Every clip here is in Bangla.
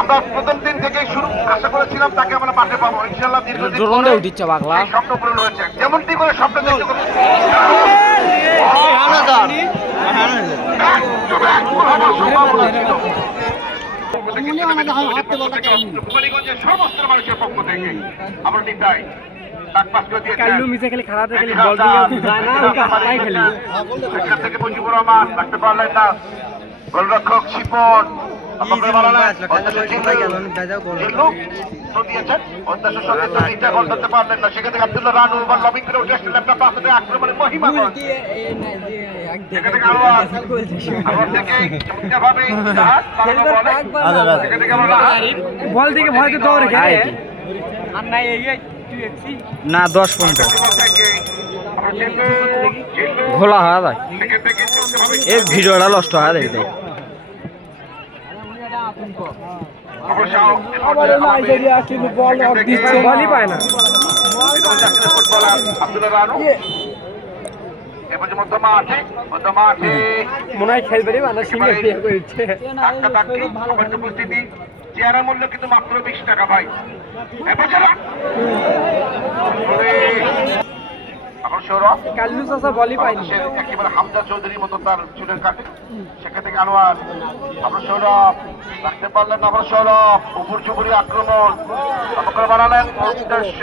আমরা প্রথম দিন থেকে শুরু আশা করেছিলাম তাকে আমরা মাঠে পাবো ইনশাআল্লাহ। দীর্ঘদিন স্বপ্ন পূরণ হয়েছে, যেমনটি করে স্বপ্ন দেখতে সমস্ত মানুষের পক্ষ থেকে আমরা নিতাই মুজিবুর রহমান রাখতে পারলেন না, গোলরক্ষক শিপন আব্দুল্লাহ রানু লবিং করে উঠে আসলেন আপনার পাশে আক্রমণের মহিমা বল থেকে ভয়তে দৌড়ে না 10 পর্যন্ত ঘোলা হয় ভাই এই ভিডিওটা নষ্ট হয় দেখতে মনে হয় খেলবে উপস্থিতি চেয়ারের মূল্য কিন্তু মাত্র 20 টাকা ভাই। একেবারে হামজা চৌধুরীর মতো তার চুলের কাটে, সেখান থেকে আনোয়ার আমরা সৌরভ রাখতে পারলেন। আমরা সৌরভ উপর চুপুরি আক্রমণ বানালেন উদ্দেশ্য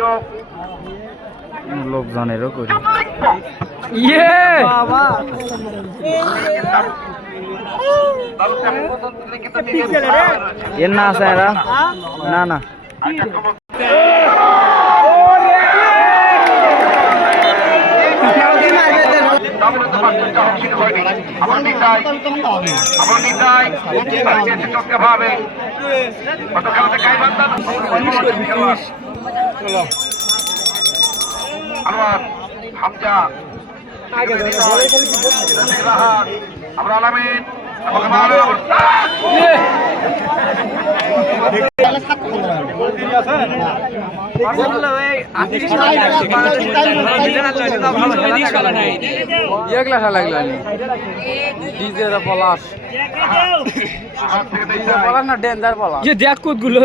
লোকজনেরও করি এর না আছে এরা না না হামজা আমরা আলামিন দেখ গুলো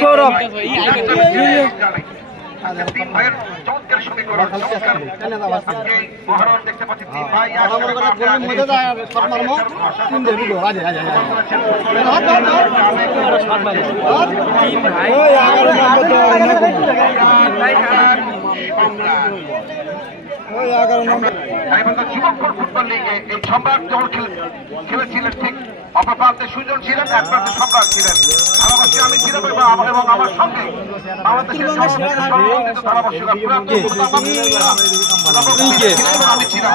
সৌরভ দেখতে পাচ্ছি ফুটবল লিগে এই সম্রাট যখন খেলেছিলেন ঠিক অপর প্রান্তে সুজন ছিলেন, এক প্রান্তে সম্রাট ছিলেন। ধারাভাষ্যে আমি ছিলাম এবং আমার সঙ্গে বাংলাদেশের ধারাভাষ্যকার আমি ছিলাম।